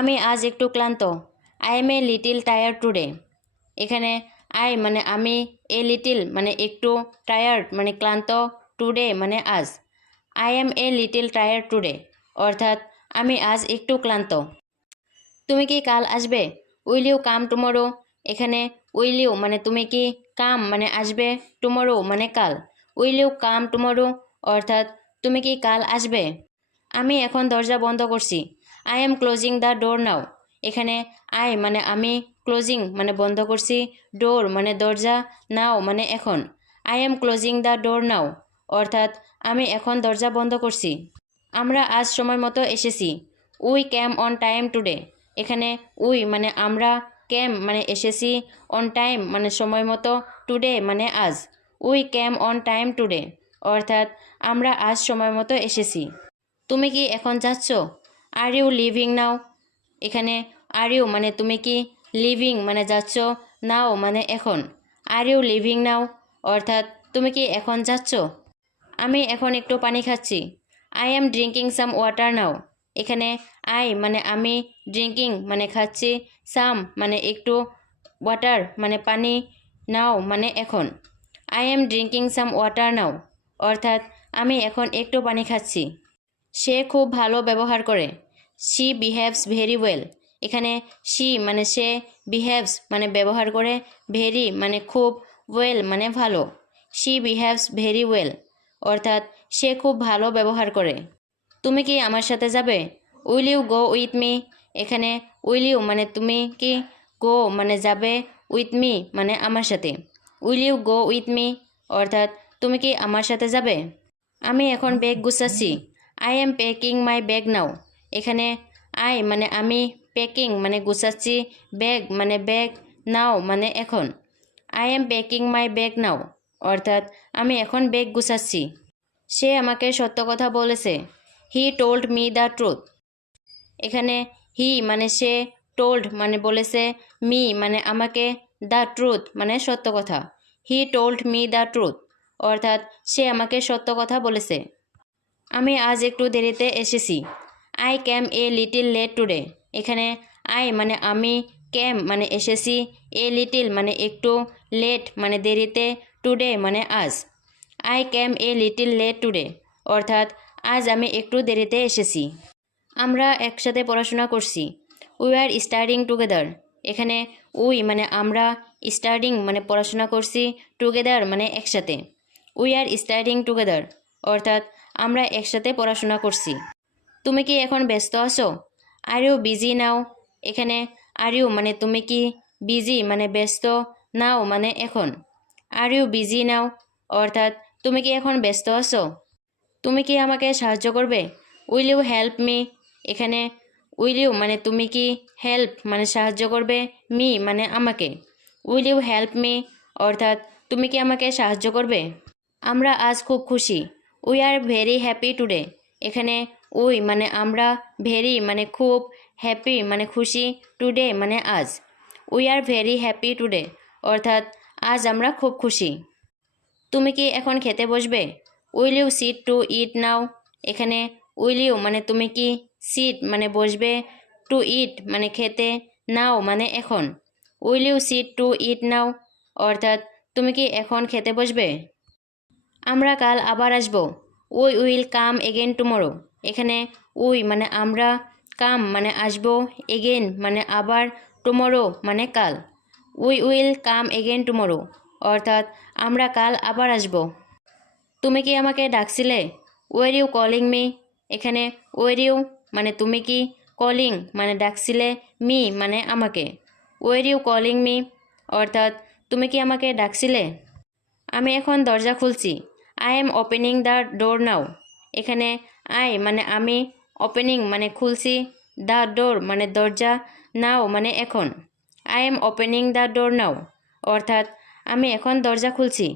আমি আজ একটু ক্লান্ত। I am a little tired today. এখানে আই মানে আমি, এ লিটিল মানে একটু, টায়ার্ড মানে ক্লান্ত, টুডে মানে আজ। I am a little tired today অর্থাৎ আমি আজ একটু ক্লান্ত। তুমি কি কাল আসবে? Will you come tomorrow. এখানে উইল ইউ মানে তুমি কি, কাম মানে আসবে, টুমরো মানে কাল। উইল ইউ কাম টুমরো অর্থাৎ তুমি কি কাল আসবে? আমি এখন দরজা বন্ধ করছি। I am closing the door now. এখানে আই মানে আমি, ক্লোজিং মানে বন্ধ করছি, ডোর মানে দরজা, নাও মানে এখন। I am closing the door now অর্থাৎ আমি এখন দরজা বন্ধ করছি। আমরা আজ সময় মতো এসেছি। We came on time today. এখানে উই মানে আমরা, ক্যাম মানে এসেছি, অন টাইম মানে সময় মতো, টুডে মানে আজ। We came on time today অর্থাৎ আমরা আজ সময় মতো এসেছি। তুমি কি এখন যাচ্ছ? আর ইউ লিভিং নাও। এখানে আর ইউ মানে তুমি কি, লিভিং মানে যাচ্ছ, নাও মানে এখন। আর ইউ লিভিং নাও অর্থাৎ তুমি কি এখন যাচ্ছ? আমি এখন একটু পানি খাচ্ছি। I am drinking some water now. এখানে আই মানে আমি, ড্রিঙ্কিং মানে খাচ্ছি, সাম মানে একটু, ওয়াটার মানে পানি, নাও মানে এখন। I am drinking some water now অর্থাৎ আমি এখন একটু পানি খাচ্ছি। সে খুব ভালো ব্যবহার করে। She behaves very well. এখানে শি মানে সে, বিহেভস মানে ব্যবহার করে, ভেরি মানে খুব, ওয়েল মানে ভালো। শি বিহেভস ভেরি ওয়েল অর্থাৎ সে খুব ভালো ব্যবহার করে। তুমি কি আমার সাথে যাবে? Will you go with me. এখানে উইল ইউ মানে তুমি কি, গো মানে যাবে, উইথ মি মানে আমার সাথে। Will you go with me অর্থাৎ তুমি কি আমার সাথে যাবে? আমি এখন ব্যাগ গুছাচ্ছি। I am packing my bag now. এখানে আই মানে আমি, প্যাকিং মানে গুছাচ্ছি, ব্যাগ মানে ব্যাগ, নাও মানে এখন। I am packing my bag now অর্থাৎ আমি এখন ব্যাগ গুছাচ্ছি। সে আমাকে সত্য কথা বলেছে। He told me the truth. এখানে হি মানে সে, টোল্ড মানে বলেছে, মি মানে আমাকে, দ্য ট্রুথ মানে সত্য কথা। He told me the truth অর্থাৎ সে আমাকে সত্য কথা বলেছে। আমি আজ একটু দেরিতে এসেছি। I came a little late today. এখানে আই মানে আমি, ক্যাম মানে এসেছি, এ লিটিল মানে একটু, লেট মানে দেরিতে, টুডে মানে আজ। I came a little late today অর্থাৎ আজ আমি একটু দেরিতে এসেছি। আমরা একসাথে পড়াশোনা করছি। We are studying together. এখানে উই মানে আমরা, স্টাডিং মানে পড়াশোনা করছি, টুগেদার মানে একসাথে। উই আর স্টাডিং টুগেদার অর্থাৎ আমরা একসাথে পড়াশোনা করছি। তুমি কি এখন ব্যস্ত আছো? Are you busy now. এখানে আর ইউ মানে তুমি কি, বিজি মানে ব্যস্ত, নাও মানে এখন। আর ইউ বিজি নাও অর্থাৎ তুমি কি এখন ব্যস্ত আছো? তুমি কি আমাকে সাহায্য করবে? Will you help me. এখানে উইল ইউ মানে তুমি কি, হেল্প মানে সাহায্য করবে, মি মানে আমাকে। উইল ইউ হেল্প মি অর্থাৎ তুমি কি আমাকে সাহায্য করবে? আমরা আজ খুব খুশি। We are very happy today. এখানে উই মানে আমরা, ভেরি মানে খুব, হ্যাপি মানে খুশি, টুডে মানে আজ। We are very happy today অর্থাৎ আজ আমরা খুব খুশি। তুমি কি এখন খেতে বসবে? উইল ইউ সিট টু ইট নাও। এখানে উইল ইউ মানে তুমি কি, সিট মানে বসবে, টু ইট মানে খেতে, নাও মানে এখন। উইল ইউ সিট টু ইট নাও অর্থাৎ তুমি কি এখন খেতে বসবে? আমরা কাল আবার আসব। We will come again tomorrow. এখানে উই মানে আমরা, কাম মানে আসব, এগেন মানে আবার, টুমরো মানে কাল। We will come again tomorrow অর্থাৎ আমরা কাল আবার আসব। তুমি কি আমাকে ডাকছিলে? Were you calling me. এখানে ওয়ার ইউ মানে তুমি কি, কলিং মানে ডাকছিলে, মি মানে আমাকে। ওয়ার ইউ কলিং মি অর্থাৎ তুমি কি আমাকে ডাকছিলে? আমি এখন দরজা খুলছি। I am opening the door now. এখানে আই মানে আমি, ওপেনিং মানে খুলছি, দ্য ডোর মানে দরজা, নাও মানে এখন। I am opening the door now অর্থাৎ আমি এখন দরজা খুলছি।